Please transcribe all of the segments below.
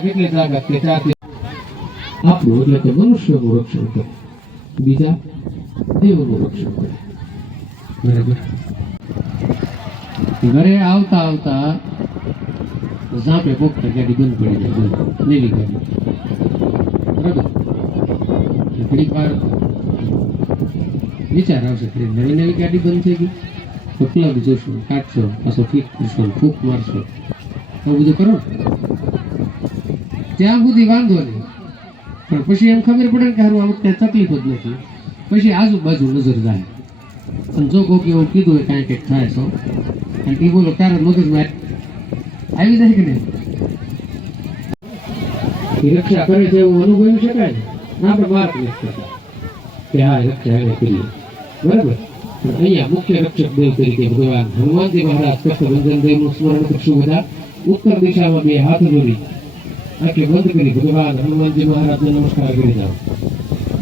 કેટલી તાકાત કે ચારથી આપણું એટલે કે મનુષ્યનું રક્ષણ કરે બીજા દેવનું રક્ષણ કરે બરાબર ઘરે આવતા આવતા ઝાપે પોખતા ગાડી બંધ પડી જાય બંધ લીલી ગાડી બરાબર? ઘડીક વાર વિચાર આવશે કે નવી નવી ગાડી બંધ થઈ ગઈ. તો પ્લગ જોશો, કાઢશો, પાછો ફીટ કરશો, ફૂક મારશો. આવું બધું કરો? ત્યાં સુધી વાંધો નહીં. પણ પછી એમ ખબર પડે કે હારું, આ વખતે તકલીફ જ નથી. પછી આજુબાજુ નજર જાય. અને જો કોઈક એવું કીધું હોય કાંઈ કંઈક થાય છો અને એ બોલો, તારા મગજમાં આવી જાય કે નહીં? રક્ષા કરે છે એવું અનુભવી શકાય ને? આપણે વાત નથી કે હા રક્ષા એને કરીએ. બરાબર? અહીંયા મુખ્ય રક્ષક દેવ તરીકે ભગવાન હનુમાનજી મહારાજ કષ્ટભંજન દેવનું સ્મરણ કરશું બધા. ઉત્તર દિશામાં બે હાથ જોડી. આંખે બંધ કરી ભગવાન હનુમાનજી મહારાજને નમસ્કાર કરી જાઓ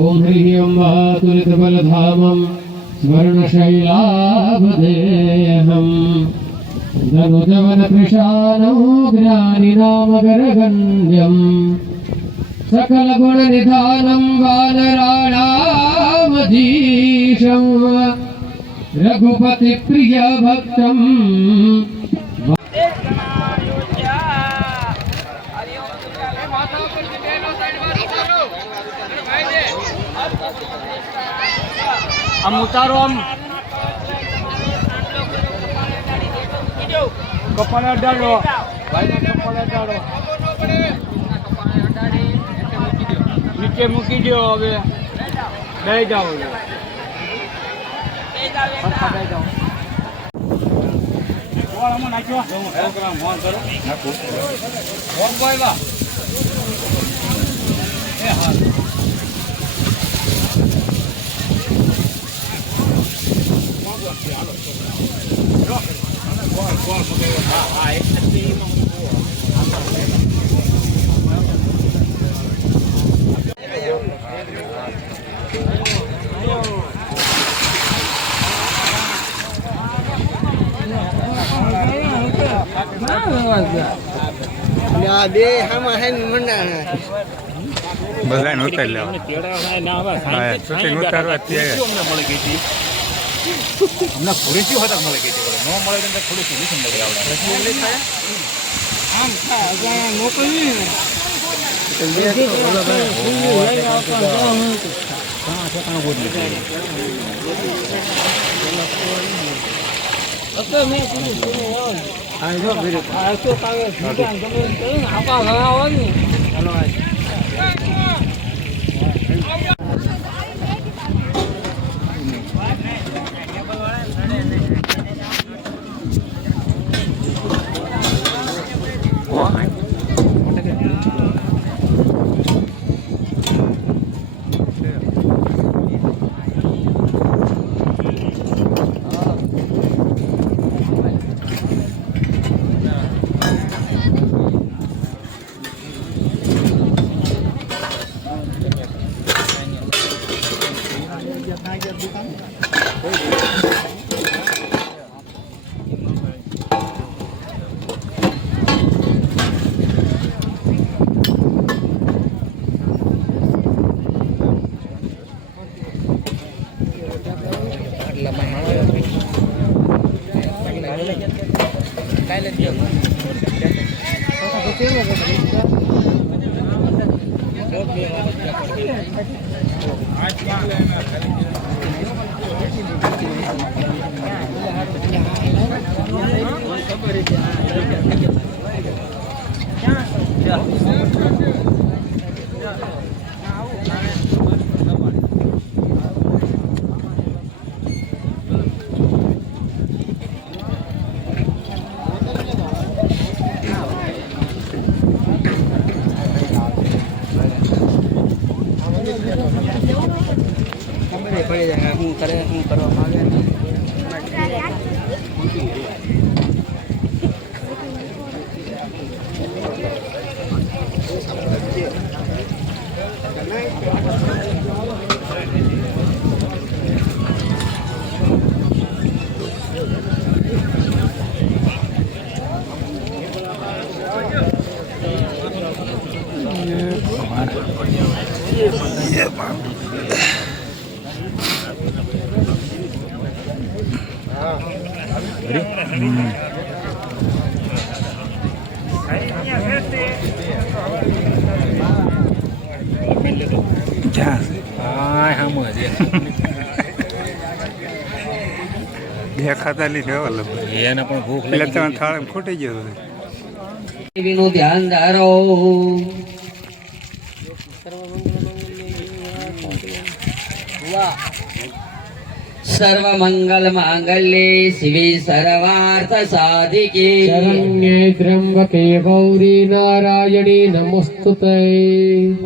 ઓમ હરિ તુલિત બલધામમ સ્વર્ણશૈલાભદેહમ ननुदवनतृषानोग्रानिनामगरगण्यम् सकलगुणनिधानम् वानराणामधीशम् रघुपतिप्रियभक्तम् આમ ઉતારો આમ કપાળ અડાડો. ભાઈને કપાળ અડાડો. નીચે મૂકી દો હવે. દઈ જાઓ હવે. સરખા દઈ જાઓ ગોળામાં નાખ્યો. સો મોહન બોયલા. એ હા બધાને ઉતારી લેવા. હા શૂટિંગ ઉતારવા ત્યારે ના ખુરશી હતા. મળે કે છે મળે તો ખુરશી નહીં મળે આવડે આસો કાવે આસો કાવે ગમે તો આપા ઘણા હોય ને પડી નહીં રહેવા એને પણ ભૂખ એટલે તમે થાળ ખૂટી ગયો દેવીનું ધ્યાન ધારો. સર્વ મંગલ માંગલ્ય શિવે સર્વાર્થ સાધિકે શરણ્યે ત્ર્યંબકે ગૌરી નારાયણી નમોસ્તુતે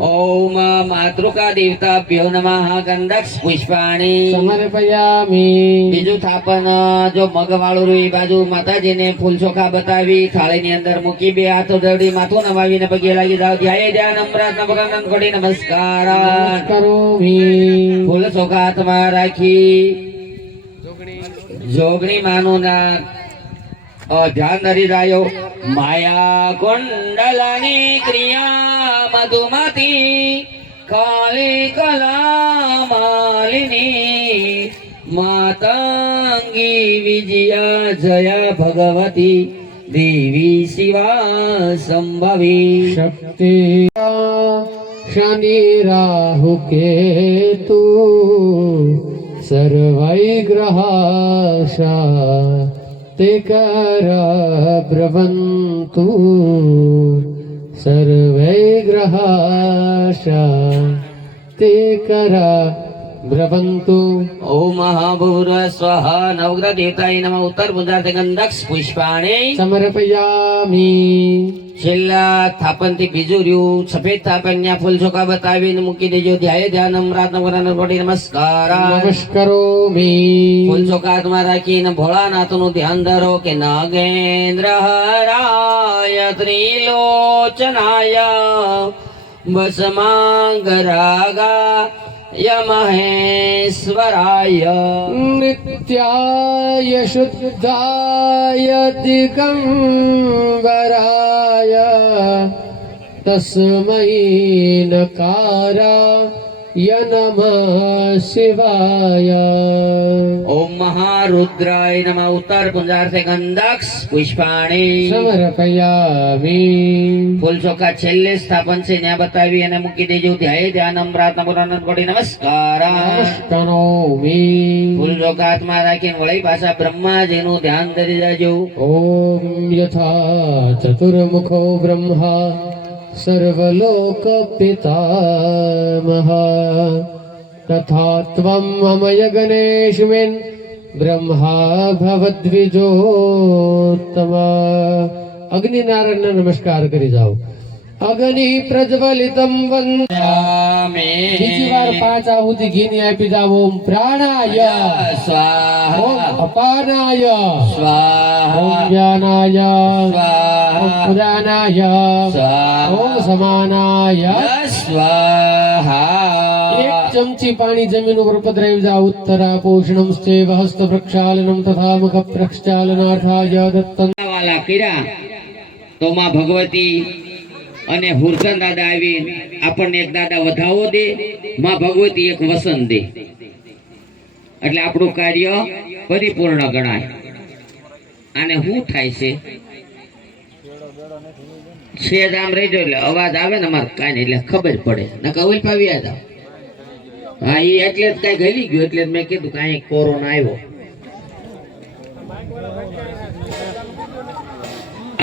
ઓમ માતૃકા દેવતાભ્યો નમઃ ગંધક્ષ પુષ્પાણી સમર્પયામી બીજું થાપન જો મગવાળું રૂ એ બાજુ માતાજીને ફૂલ ચોખા બતાવી થાળીની અંદર મૂકી બે હાથો દરડી માથું નમાવીને પગે લાગી જાવ ધ્યાય ધ્યાન કોટી નમસ્કાર. કરોમી ફૂલ ચોખા હાથમાં રાખી જોગણી માનું ના ધ્યાન ધરી રહ્યો માયા કુંડલાની ક્રિયા મધુમતી કાલી કલા માલિની માતાંગી વિજયા જયા ભગવતી દેવી શિવા સંભવી. શક્તિ શનિ રાહુ કેતુ सर्वै ग्रहा ते कर ब्रवन्तु सर्वै ग्रहाषा ते करा બ્રવંતુ ઓમ મહાભૂર સ્વઃ નવગ્રહ દેવતાય નમ ઉત્તર પુંજાર્થ ગંધક્ષ પુષ્પાણી સમર્પયામિ છેલ્લા થાપનથી બીજું રહ્યું સફેદ થાપન ત્યાં ફૂલ ચોખા બતાવીને મૂકી દેજો ધ્યાય ધ્યાન અમરાત નવગ્રહ કોટી નમસ્કાર નમસ્કરોમી ફૂલ ચોખા હાથમાં રાખીને ભોળાનાથનું ધ્યાન ધરો કે નાગેન્દ્ર હરાય ત્રિલોચનાય બસમાંગરાગા यमहेश्वराय नित्याय शुद्धाय दिगम्बराय तस्मै नकारा नकाराय नमः शिवाय ઓમ મહારુદ્રાય નમ ઉત્તર પુંજાર્થે ગંધક્ષ પુષ્પાણી समर्पयामि ફૂલ ચોખા છેલ્લે સ્થાપન છે ત્યાં બતાવી અને મૂકી દેજો ધ્યાય ધ્યાન અમરાત નમરાનંદ કોટી નમસ્કાર નમસ્કરોમિ ફૂલ ચોખા હાથમાં રાખીને વળી પાછા બ્રહ્માજીનું ધ્યાન ધરી જાજો ॐ यथा चतुर्मुखो ब्रह्मा सर्वलोकपितामह तथा त्वं अमयगणेशमिन् ब्रह्मा भवद्विजोत्तम અગ્નિનારાયણને નમસ્કાર કરી જાઓ અગ્નિ પ્રજ્વલિતમ વંદ્યામિ બીજી વાર પાંચ આહુતિ ઘીની આપી જાવ ઓમ પ્રાણાય. ઓમ સ્વાહા. અપાનાય. ઓમ સ્વાહા. જ્ઞાનાય ઓમ સ્વાહા પુરાણાય. સ્વાહા. ઓમ સમાનાય. સ્વાહા. એક ચમચી પાણી જમીન ઉપર પધરાવી જાઓ. ઉત્તરા પોષણમ સ્તેવ હસ્ત પ્રક્ષાલનમ તથા મુખ પ્રક્ષાલનાર્થાય દત્તં વાલા કર્યા તો માં ભગવતી અને હુરસન દાદા આવી આપણને એક દાદા વધાવો દે, માં ભગવતી એક વસન દે. એટલે આપણું કાર્ય પરિપૂર્ણ ગણાય. આને શું થાય છે? છેદ આમ રહેજો, એટલે અવાજ આવે ને અમારે કાંઈ એટલે ખબર પડે. નકર ઓલ પાવી હતા. હા એ એટલે જ કાંઈ ગલી ગયું, એટલે જ મેં કીધું કાંઈ કોરોના આવ્યો.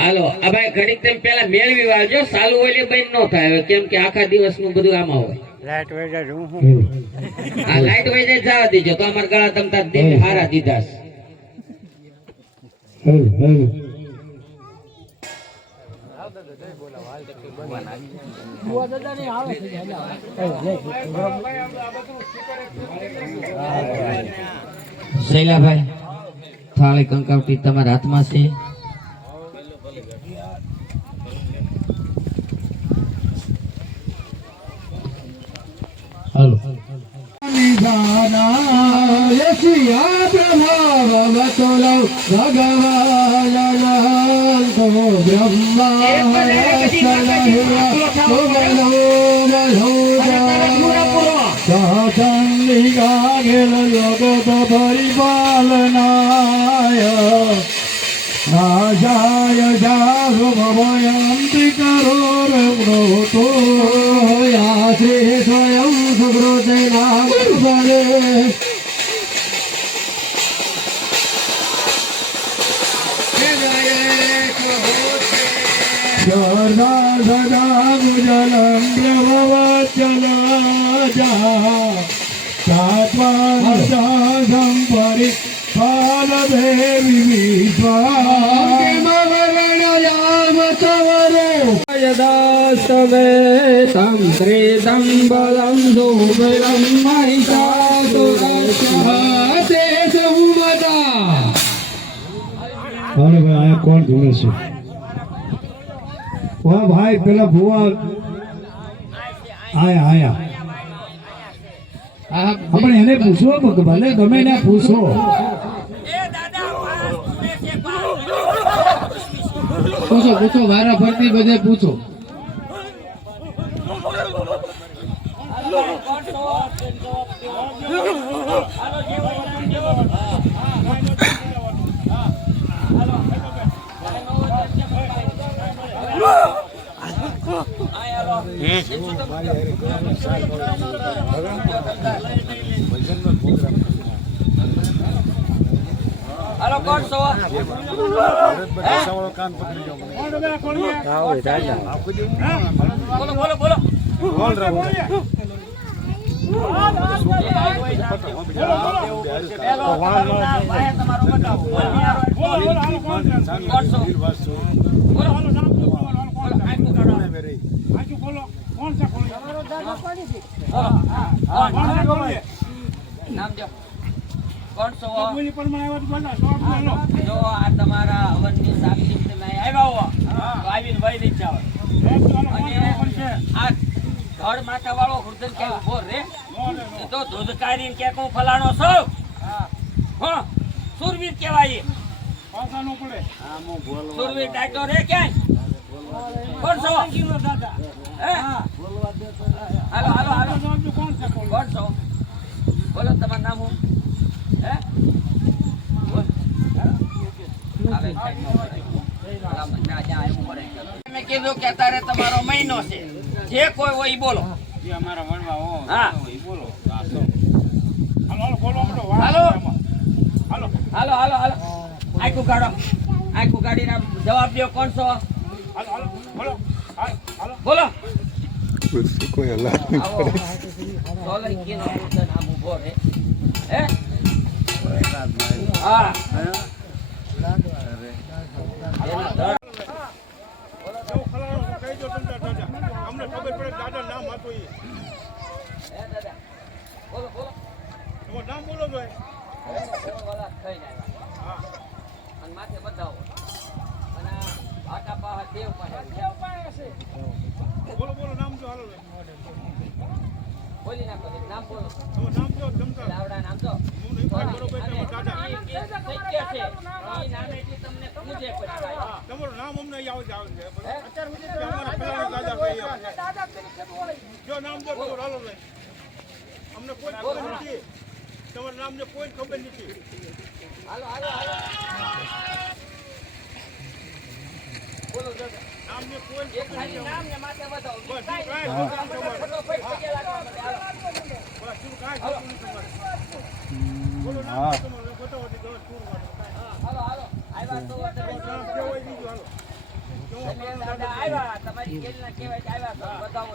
હાલો આ ભાઈ ઘડીક તેમ પેલા મેળવી વાળજો સાલુ ઓલી બંધ નો થાય. હવે કેમ કે આખા દિવસનું બધું આમાં હોય. લાઈટ જાય હું આ લાઈટ જાય જવા દીજો તો અમાર ગળા તમ તાર દેવી હારા દીધા શૈલાભાઈ થાળી કંકાવટી તમારા હાથમાં છે? యసియా ప్రభావతులౌ భగవానంతో బ్రహ్మాసనో સાત્વાનસાધમ પરી પાલભેવી વિશ્વામવરણયામ સવરો યદાસ્તવે તમ ત્રેદમ બલમ ભાઈ અહીંયા કોણ ધૂણે છે? વાહ ભાઈ પેલા ભુવા આયા આયા. આપણે એને પૂછો ભલે ગમે એને પૂછો. પૂછો પૂછો વારા ફરતી બધે પૂછો. બોલો બોલો બોલો બોલો તમારા હવનની ધડ માથા વાળો હુર્દન કે ઊભો રે? એ તો ધૂધકારીને કે હું ફલાણો છું. હો. સુરવીર કહેવાય. સુરવીર રે ક્યાંય કોણ છો હે? હાલો હાલો હાલો કોણ છો બોલો તમારું નામ હું હે બોલ. પડે. કીધું કે અત્યારે તમારો મહિનો છે. જે કોઈ હોય બોલો. હા. હાલો હાલો હાલો. હાલો. આખું કાઢો આખું કાઢીને જવાબ દો કોણ છો? બોલો. કોઈ હલા આવો સોલંકીનો મૂર્તન આમ ઊભો રહે. હે? હા. એનો ધડ હે દાદા? બોલો, બોલો. બોલો, બોલા, થઈને આવ્યા. અને માથે બતાવો. અને આ આટા પાહા દેવ પાસે. બોલી નાખો એક નામ બોલો લાવડા નામ તો અને ઈ સત્ય છે ઈ નામેથી તમને પૂજે પછી કાંઈ. તમારું નામ અમને યાદ જ આવે છે હે? કે અમારા પેલાના દાદા કહીએ આપણે. જો નામ તમારું ભાઈ અમને કોઈ ખબર નથી. તમારા નામને કોઈ ખબર નથી. હાલો હાલો હાલો. બોલો દાદા. નામને કોઈ એક ખાલી માથે બતાવો. બસ, બોલો નામ તમારું. બતાવો તો હાલો હાલો. આવ્યા તો કેવું બીજું હાલો આવ્યા તમારી કેલના કહેવાય આવ્યા બતાવો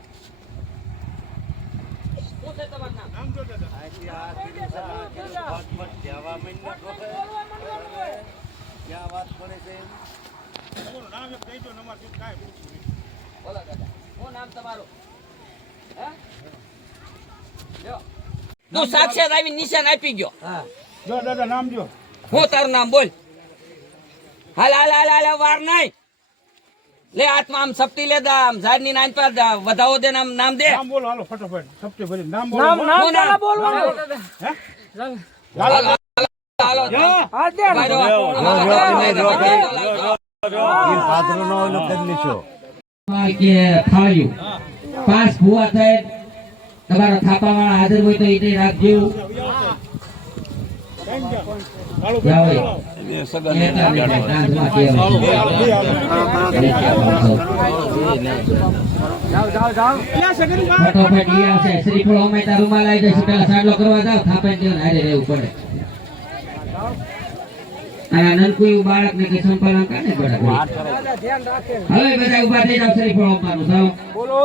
શું છે તમારું નામ? નામ જો દાદા તમારું નામ એક કહી દો શું કાંઈ પૂછવું બોલો દાદા શું નામ તમારું? હે? લ્યો. તું સાક્ષાત આવી નિશાન આપી ગયો. જો દાદા નામ જો. હું તારું નામ બોલ. હાલ હાલ હાલ હાલ વાર નહીં. લે હાથમાં આમ સપટી લે દા આમ ઝાડની નાન પર દા, વધાવો દે નામ નામ દે. નામ બોલો હાલો ફટાફટ. સપ્તે ભરી નામ બોલો. નામ નામ? હાલો, હાલો, હાલો. ભાઈ રો, કે થાળ્યું પાંચ ભૂવા થાય તમારા થાપા વાળા હાજર હોય તો એને રાખજો. જાઓ. એ. અમે તાર પેલા સાડલો કરવા જાવ થાપે હારે રહેવું પડે એવું બાળક ને કાને પડે હવે બધા ઊભા થઈ જાવ શ્રીફળ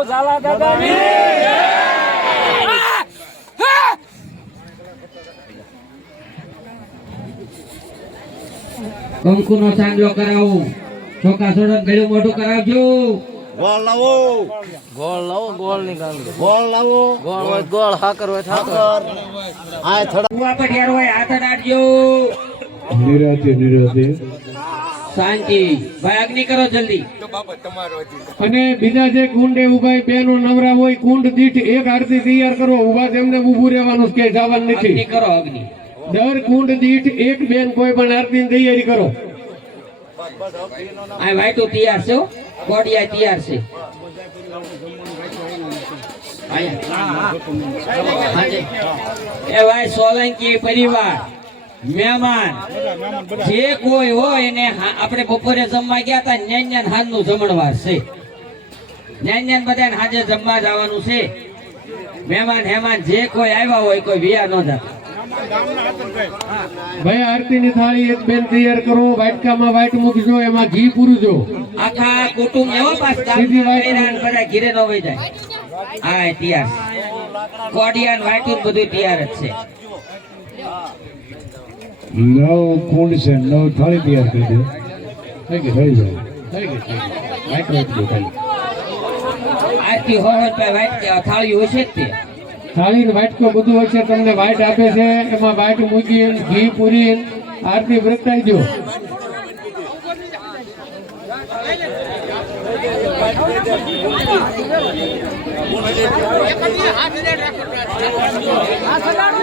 ઝાલા જાઓ કંકુ નો ચાંદલો કરાવો. ચોકા સોડન ગળ્યું મોઢું કરાવજો. કુવા પટિયાર હોય હાથ અડાડજો. નિરાતે નિરાતે. શાંતિ. ભાઈ અગ્નિ કરો જલ્દી. અને બીજા જે કુંડે ઊભા બેનો નવરા હોય કુંડ દીઠ એક આરતી તૈયાર કરો. ઊભા તેમને ઊભું રહેવાનું કે જવાનું નથી. કરો અગ્નિ. દર કુંડ દીઠ એક બેન કોઈ પણ આરતીની તૈયારી કરો. આ વાઈટું તૈયાર છે. કોડિયા તૈયાર છે. એ ભાઈ સોલંકી પરિવાર, મહેમાન, જે કોઈ હોય એને આપણે બપોરે જમવા ગયા હતા ન્યાન ન્યાન હાંજનું જમણવાર છે. ન્યાન બધાને હાજે જમવા જવાનું છે. મહેમાન હેમાન જે કોઈ આવ્યા હોય કોઈ વિયા ન જતા. ભાઈ આરતીની થાળી એક બેન તૈયાર કરો. વાટકામાં વાટ મૂકજો એમાં ઘી પૂરજો. આખા કુટુંબ એવો પાસ સીધી વાટ બધા ઘીરે ન વહી જાય. હા તૈયાર કોડિયાન વાટું બધું તૈયાર જ છે. નવ કુંડ છે નવ થાળી તૈયાર કરી દે. થઈ ગઈ થઈ જાય થઈ ગઈ. વાટ ખાલી. આજથી હોય વાટ થાળી હોય છે જ તે થાળી વાટકો બધું હશે તમને વાઇટ આપે છે, એમાં વાઇટ મૂકી ઘી પૂરી આરતી પ્રગટાઈ દો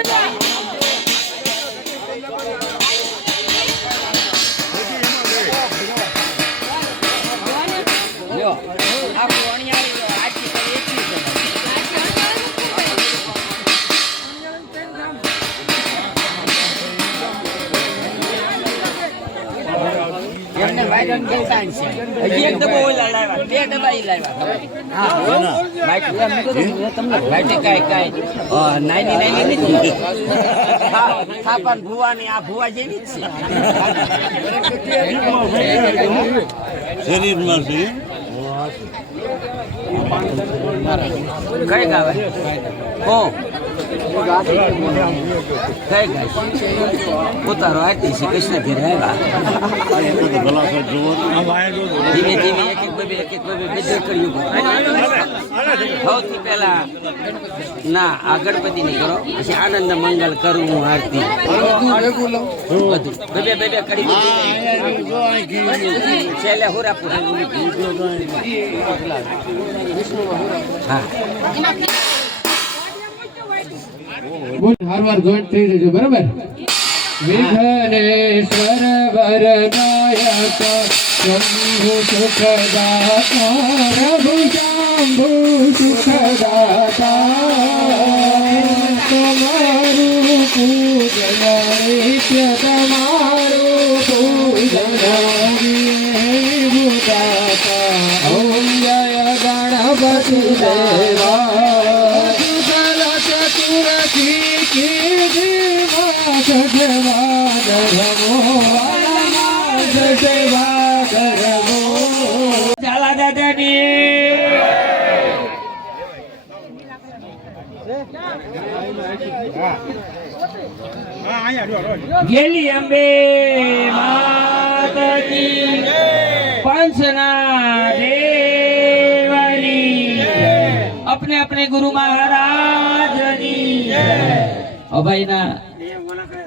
લ્યો. થાપા ને આ ભુવા જેવી જ છે શરીરમાં છે? કઈ ગાવે? હો. કઈ આરતી છે કૃષ્ણ ઘેર આવ્યા ધીમે ધીમે એક એક બબે એક સૌથી પહેલા ના આ ગણપતિ ની કરો પછી આનંદ મંગલ કરું હું આરતી બધું બબે બબે હા હારવાર જોઈન્ટ થઈ જજો બરાબર વિઘ્નેશ્વર વરદાયક શંભુ સુખદાતા પ્રભુ શંભુ સુખદાતા તમારું પૂજન નિત્ય સખી કીધી વાત જવા કરવો જવા કરવો ચાલા દાદાની ગેલી અંબે માતાજી પંચના દેવાની અપને અપને ગુરુ મહારાજ અભાઈના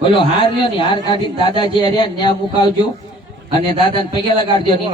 બોલો, હાર લ્યો ને, હાર કાઢીને દાદાજી હર્યા ત્યાં મુકાવજો. અને દાદાને પગે લગાડજો ની